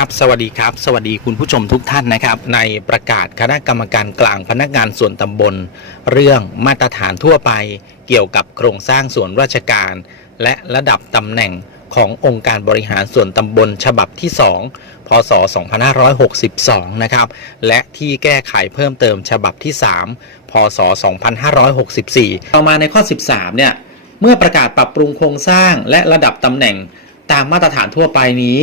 ครับ สวัสดีครับ สวัสดีคุณผู้ชมทุกท่านนะครับ ในประกาศคณะกรรมการกลางพนักงานส่วนตำบล เรื่องมาตรฐานทั่วไป เกี่ยวกับโครงสร้างส่วนราชการ และระดับตำแหน่งขององค์การบริหารส่วนตำบลฉบับที่ 2 พศ 2562 นะครับ และที่แก้ไขเพิ่มเติมฉบับที่ 3 พศ 2564 ต่อมาในข้อ 13 เนี่ย เมื่อประกาศปรับปรุงโครงสร้างและระดับตำแหน่งตามมาตรฐานทั่วไปนี้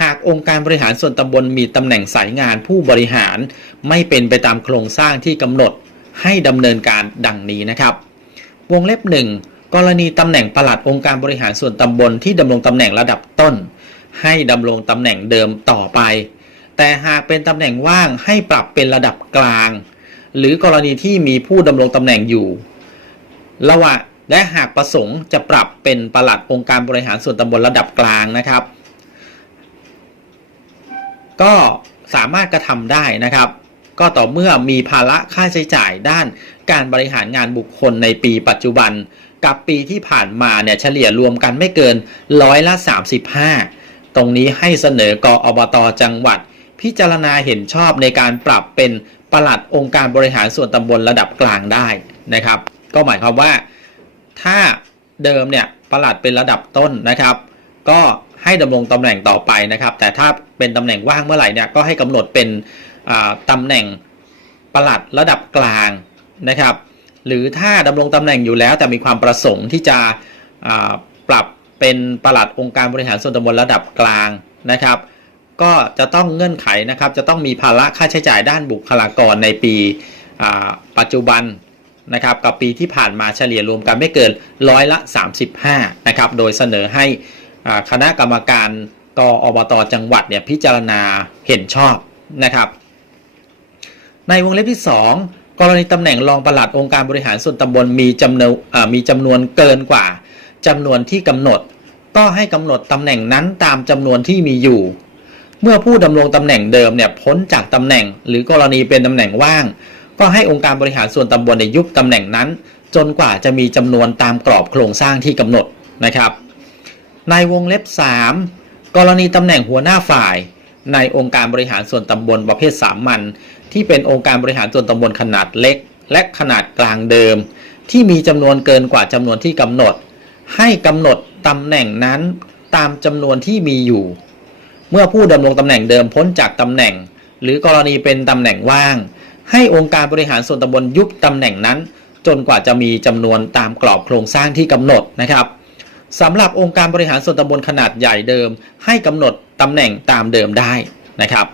หากองค์การบริหารส่วนตำบลมีตำแหน่งสายงานผู้บริหาร ไม่เป็นไปตามโครงสร้างที่กำหนดให้ดำเนินการดังนี้นะครับ วงเล็บหนึ่งกรณีตำแหน่งปลัดองค์การบริหารส่วนตำบลที่ดำรงตำแหน่งระดับต้น ให้ดำรงตำแหน่งเดิมต่อไป แต่หากเป็นตำแหน่งว่างให้ปรับเป็นระดับกลาง หรือกรณีที่มีผู้ดำรงตำแหน่งอยู่ ระหว่างและหากประสงค์จะปรับเป็นปลัดองค์การบริหารส่วนตำบลระดับกลางนะครับ ก็สามารถกระทำได้นะครับ ก็ต่อเมื่อมีภาระค่าใช้จ่ายด้านการบริหารงานบุคคลในปีปัจจุบัน กับปีที่ผ่านมาเนี่ยเฉลี่ยรวมกันไม่เกินร้อยละ 35 ตรงนี้ให้เสนอกอบตจังหวัด พิจารณาเห็นชอบในการปรับเป็นปลัดองค์การบริหารส่วนตำบลระดับกลางได้นะครับ ก็หมายความว่าถ้าเดิมเนี่ยปลัดเป็นระดับต้นนะครับ ก็ ให้ดำรงตำแหน่งต่อไปนะครับ แต่ถ้าเป็นตำแหน่งว่างเมื่อไหร่เนี่ยก็ให้กำหนดเป็นอ่าตำแหน่งประหลัดระดับกลางนะครับ หรือถ้าดำรงตำแหน่งอยู่แล้ว แต่มีความประสงค์ที่จะปรับเป็นประหลัดองค์การบริหารส่วนตำบลระดับกลางนะครับ ก็จะต้องเงื่อนไขนะครับ จะต้องมีภาระค่าใช้จ่ายด้านบุคลากรในปีปัจจุบันนะครับกับปีที่ผ่านมาเฉลี่ยรวมกันไม่เกินร้อยละ 35นะครับโดยเสนอให้ คณะกรรมการกอบตจังหวัดเนี่ยพิจารณาเห็นชอบนะครับ ในวงเล็บที่ 2 กรณีตำแหน่งรองปลัดองค์การบริหารส่วนตำบลมีจำนวนมีจำนวนเกินกว่าจำนวนที่กำหนด ก็ให้กำหนดตำแหน่งนั้นตามจำนวนที่มีอยู่ เมื่อผู้ดำรงตำแหน่งเดิมเนี่ยพ้นจากตำแหน่ง หรือกรณีเป็นตำแหน่งว่าง ก็ให้องค์การบริหารส่วนตำบลในยุบตำแหน่งนั้น จนกว่าจะมีจำนวนตามกรอบโครงสร้างที่กำหนดนะครับ ในวงเล็บ 3 กรณีตำแหน่งหัวหน้าฝ่าย ในองค์การบริหารส่วนตำบลประเภทสามัญที่เป็นองค์การบริหารส่วนตำบลขนาดเล็ก และขนาดกลางเดิม ที่มีจำนวนเกินกว่าจำนวนที่กำหนด ให้กำหนดตำแหน่งนั้นตามจำนวนที่มีอยู่ เมื่อผู้ดำรงตำแหน่งเดิมพ้นจากตำแหน่ง หรือกรณีเป็นตำแหน่งว่าง ให้องค์การบริหารส่วนตำบลยุบตำแหน่งนั้น จนกว่าจะมีจำนวนตามกรอบโครงสร้างที่กำหนดนะครับ สำหรับองค์การบริหารส่วนตำบลขนาดใหญ่เดิม ให้กำหนดตำแหน่งตามเดิมได้นะครับ